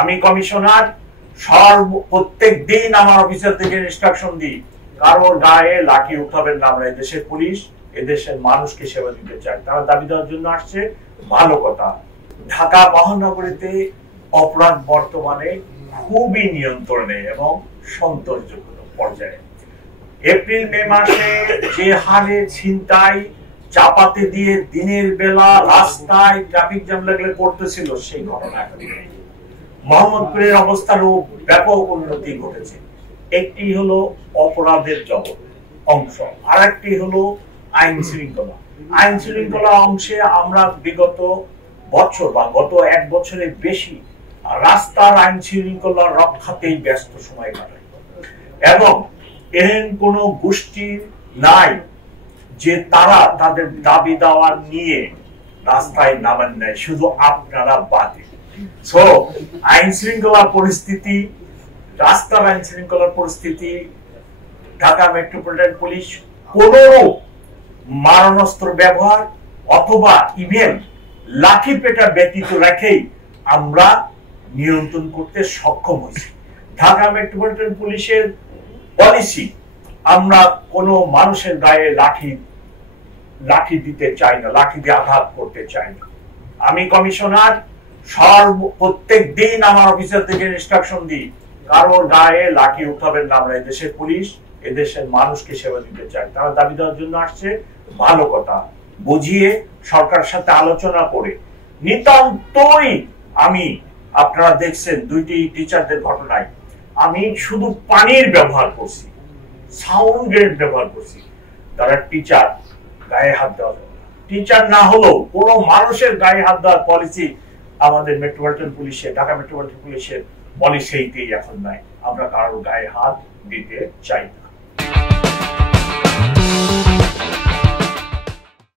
আমি কমিশনার প্রত্যেক দিন আমার অফিসারদেরকে ইনস্ট্রাকশন দিই, কারোর গায়ে লাঠি উঠাবেন না। আমরা এদেশের পুলিশ, এদেশের মানুষকে সেবা দিতে চাই। তারা দাবি দেওয়ার জন্য আসছে, ভালো কথা। ঢাকা মহানগরীতে অপরাধ বর্তমানে খুবই নিয়ন্ত্রণে এবং সন্তোষজনক পর্যায়ে। এপ্রিল মে মাসে যে হারে ছিনতাই চাপাতে দিয়ে দিনের বেলা রাস্তায় ট্রাফিক জ্যাম লাগলে করতেছিল, সেই ঘটনা এখন নেই। মোহাম্মদপুরের অবস্থারও ব্যাপক উন্নতি ঘটেছে। একটি হলো অপরাধের জগৎ অংশ, আর একটি হলো আইন শৃঙ্খলা। আইন শৃঙ্খলা অংশে আমরা বিগত বছর বা গত এক বছরের বেশি রাস্তার আইন শৃঙ্খলা রক্ষাতেই ব্যস্ত সময় কাটাই, এবং এমন কোন গোষ্ঠী নাই যে তারা তাদের দাবি দাওয়া নিয়ে রাস্তায় নামেন নাই, শুধু আপনারা বাদে। সো আইন শৃঙ্খলার পরিস্থিতি, রাস্তার আইন শৃঙ্খলার পরিস্থিতি, ঢাকা মেট্রোপলিটন পুলিশ কোন মারণাস্ত্র ব্যবহার অথবা ইভেন লাঠি পেটা ব্যতীত রেখেই আমরা নিয়ন্ত্রণ করতে সক্ষম হয়েছি। ঢাকা মেট্রোপলিটন পুলিশের পলিসি, আমরা কোনো মানুষের গায়ে লাঠি দিতে চাই না, লাঠি দিয়ে আঘাত করতে চাই না। আমি কমিশনার প্রত্যেক দিন আমার অফিসারদেরকে ইনস্ট্রাকশন দিই, কারোর গায়ে লাঠি উঠাবেন না। আমরা এদেশের পুলিশ, এদেশের মানুষকে সেবা দিতে চাই। তারা দাবি দেওয়ার জন্য আসছে, ভালো কথা। বুঝিয়ে সরকারের সাথে আলোচনা করে নিতান্তই আমি, আপনারা দেখছেন দুইটি টিচারদের ঘটনায়, আমি শুধু পানির ব্যবহার করছি, সাউন্ড গ্রেড ব্যবহার করছি, তারা টিচার গায়ে হাত দেওয়া যাবে না। টিচার না হলেও কোনো মানুষের গায়ে হাত দেওয়ার পলিসি আমাদের মেট্রোপলিটন পুলিশের, ঢাকা মেট্রোপলিটন পুলিশের পলিসিতেই এখন নাই। আমরা কারোর গায়ে হাত দিতে চাই না।